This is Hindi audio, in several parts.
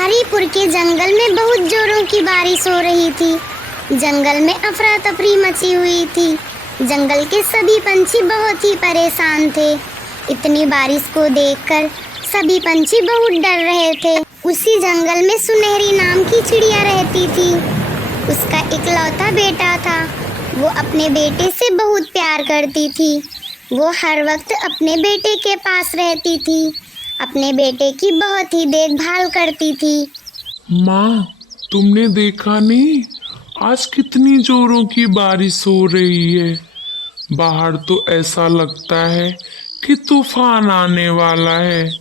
हरिपुर के जंगल में बहुत जोरों की बारिश हो रही थी। जंगल में अफरा तफरी मची हुई थी। जंगल के सभी पंछी बहुत ही परेशान थे। इतनी बारिश को देखकर सभी पंछी बहुत डर रहे थे। उसी जंगल में सुनहरी नाम की चिड़िया रहती थी। उसका इकलौता बेटा था। वो अपने बेटे से बहुत प्यार करती थी। वो हर वक्त अपने बेटे के पास रहती थी। अपने बेटे की बहुत ही देखभाल करती थी। माँ, तुमने देखा नहीं आज कितनी जोरों की बारिश हो रही है। बाहर तो ऐसा लगता है कि तूफान आने वाला है।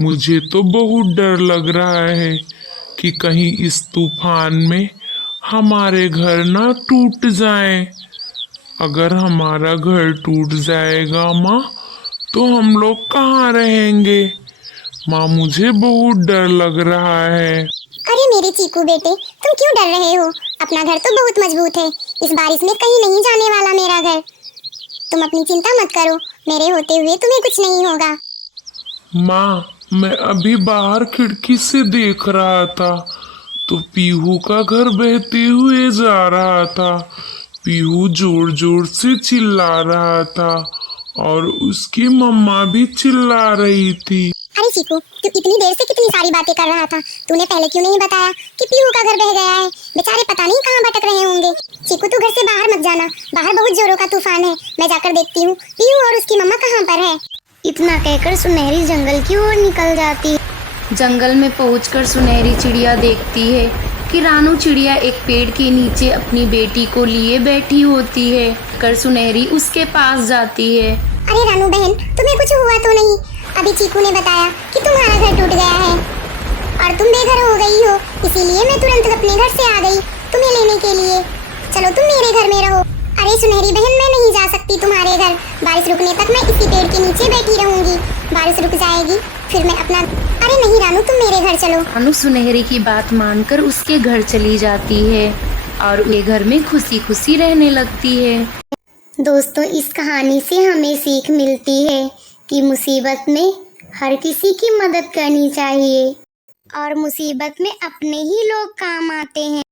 मुझे तो बहुत डर लग रहा है कि कहीं इस तूफान में हमारे घर ना टूट जाए। अगर हमारा घर टूट जाएगा माँ, तो हम लोग कहाँ रहेंगे। माँ, मुझे बहुत डर लग रहा है। अरे मेरे चीकू बेटे, तुम क्यों डर रहे हो? अपना घर तो बहुत मजबूत है। इस बारिश में कहीं नहीं जाने वाला मेरा घर। तुम अपनी चिंता मत करो, मेरे होते हुए तुम्हें कुछ नहीं होगा। माँ, मैं अभी बाहर खिड़की से देख रहा था तो पीहू का घर बहते हुए जा रहा था। पीहू जोर जोर से चिल्ला रहा था और उसकी मम्मा भी चिल्ला रही थी। अरे चीकू, तू इतनी देर से कितनी सारी बातें कर रहा था। तूने पहले क्यों नहीं बताया कि पीहू का घर बह गया है? बेचारे पता नहीं कहाँ भटक रहे होंगे। चीकू, तू घर से बाहर मत जाना। बाहर बहुत जोरों का तूफान है। मैं जाकर देखती हूँ पीहू और उसकी मम्मा कहाँ पर है। इतना कहकर सुनहरी जंगल की ओर निकल जाती है। जंगल में पहुंचकर सुनहरी चिड़िया देखती है कि रानू चिड़िया एक पेड़ के नीचे अपनी बेटी को लिए बैठी होती है। कर सुनहरी उसके पास जाती है। अरे रानू बहन, तुम्हें कुछ हुआ तो नहीं? अभी चीकू ने बताया कि तुम्हारा घर टूट गया है और तुम बेघर हो गई हो, इसीलिए मैं तुरंत अपने घर से आ गई तुम्हें लेने के लिए। चलो तुम मेरे घर में रहो। अरे सुनहरी बहन, मैं नहीं जा सकती तुम्हारे घर। बारिश रुकने तक मैं इसी पेड़ के नीचे बैठी रहूंगी। बारिश रुक जाएगी फिर मैं अपना। अरे नहीं रानू, तुम मेरे घर चलो। रानू सुनहरी की बात मानकर उसके घर चली जाती है और उसके घर में खुशी खुशी रहने लगती है। दोस्तों, इस कहानी से हमें सीख मिलती है कि मुसीबत में हर किसी की मदद करनी चाहिए और मुसीबत में अपने ही लोग काम आते हैं।